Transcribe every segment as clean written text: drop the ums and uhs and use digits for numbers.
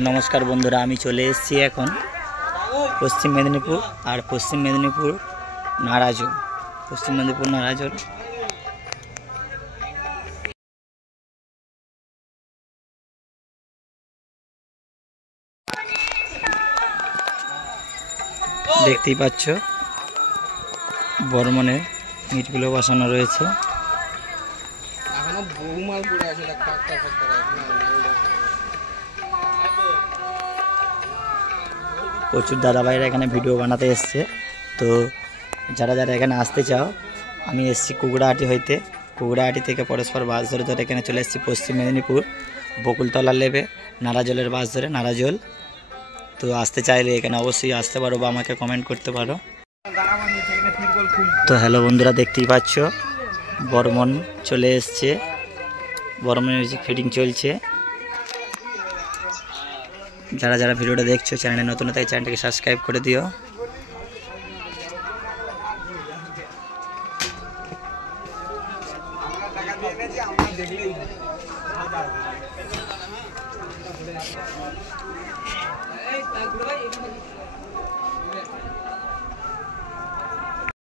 नमस्कार बंधुरा आमी चले एसेছি এখন पश्चिम मेदिनीपुर और पश्चिम मेदिनीपुर नाराजोल पश्चिम मेदिनीपुर नाराजोल देखतेই পাচ্ছ বর্মনে মিটগুলো বসানো রয়েছে এখনো বহুমাল পড়ে আছে प्रचुर दादा भाईरा एखाने भिडियो बनाते एसेছে तो যারা যারা এখানে আসতে চাও আমি এসেছি কুকুড়াহাটি হইতে কুকুড়াহাটি থেকে পরস্পর বাস ধরে ধরে এখানে চলে এসেছি পশ্চিম মেদিনীপুর বকুলতলা লেবে নারাজলের বাস ধরে নারাজল তো আসতে চাইলে এখানে অবশ্যই আসতে পারো বা আমাকে কমেন্ট করতে পারো। তো হ্যালো বন্ধুরা দেখতেই পাচ্ছ বর্মন চলে এসেছে বর্মন মিউজিক ফিটিং চলছে যারা যারা ভিডিওটা দেখছো চ্যানেলে নতুন হলে চ্যানেলটাকে সাবস্ক্রাইব করে দিও।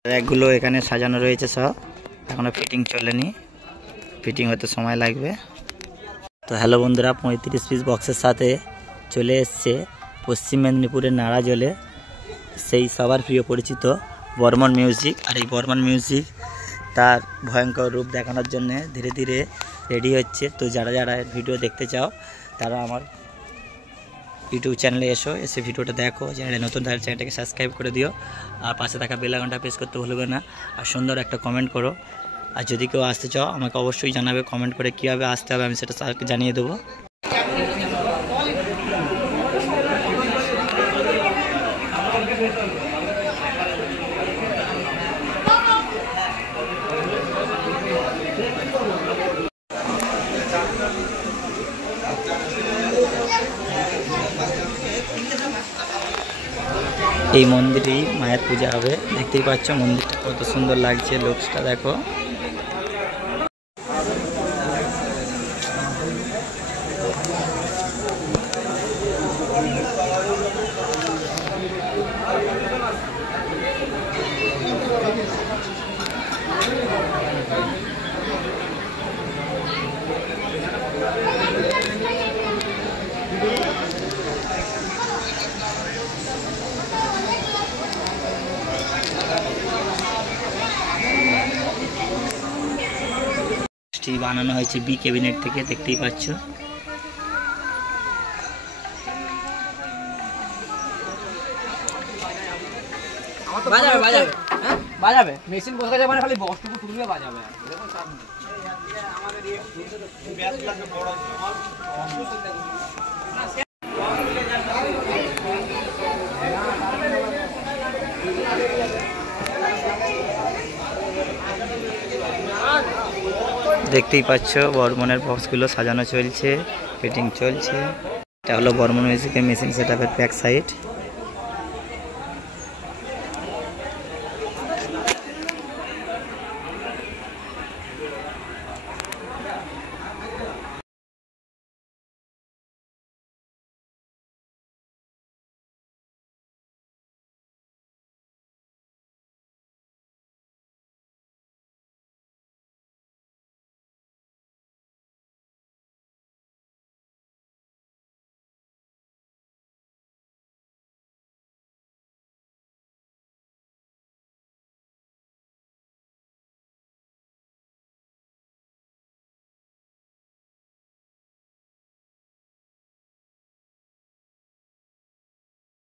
র‍্যাকগুলো এখানে সাজানো রয়েছে সব এখনো ফিটিং চলেনি ফিটিং হতে সময় লাগবে। তো হ্যালো বন্ধুরা 35 পিস বক্সের সাথে চলে এসেছে পশ্চিম মেদিনীপুরের নারাজলে সেই সবার প্রিয় পরিচিত বর্মন মিউজিক আর এই বর্মন মিউজিক তার ভয়ঙ্কর রূপ দেখানোর জন্য ধীরে ধীরে রেডি হচ্ছে। তো যারা যারা ভিডিও দেখতে চাও তারা আমার ইউটিউব চ্যানেলে এসে ভিডিওটা দেখো চ্যানেলে নতুন তাহলে চ্যানেলটাকে সাবস্ক্রাইব করে দিও আর পাশে থাকা বেল আইকনটা প্রেস করতে ভুলবে না আর সুন্দর একটা কমেন্ট করো আর যদি কেউ আসতে চাও আমাকে অবশ্যই জানাবে কমেন্ট করে কীভাবে আসতে হবে আমি সেটা জানিয়ে দেবো। এই মন্দিরেই মায়ের পূজা হবে দেখতেই পাচ্ছ মন্দিরটা কত সুন্দর লাগছে লুকসটা দেখো। বানানো হয়েছে বি ক্যাবিনেট থেকে দেখতেই পাচ্ছ। বাজাবে বাজাবে হ্যাঁ বাজাবে মেশিন বসে গেছে মানে খালি বক্সটুকু তুলবে বাজাবে দেখুন সব আমাদের এই ব্যাস লাগবে বড় দেখতেই পাচ্ছ বর্মনের বক্সগুলো সাজানো চলছে ফিটিং চলছে এটা হলো বর্মন মিউজিকের মেশিন সেটআপের ব্যাক সাইড।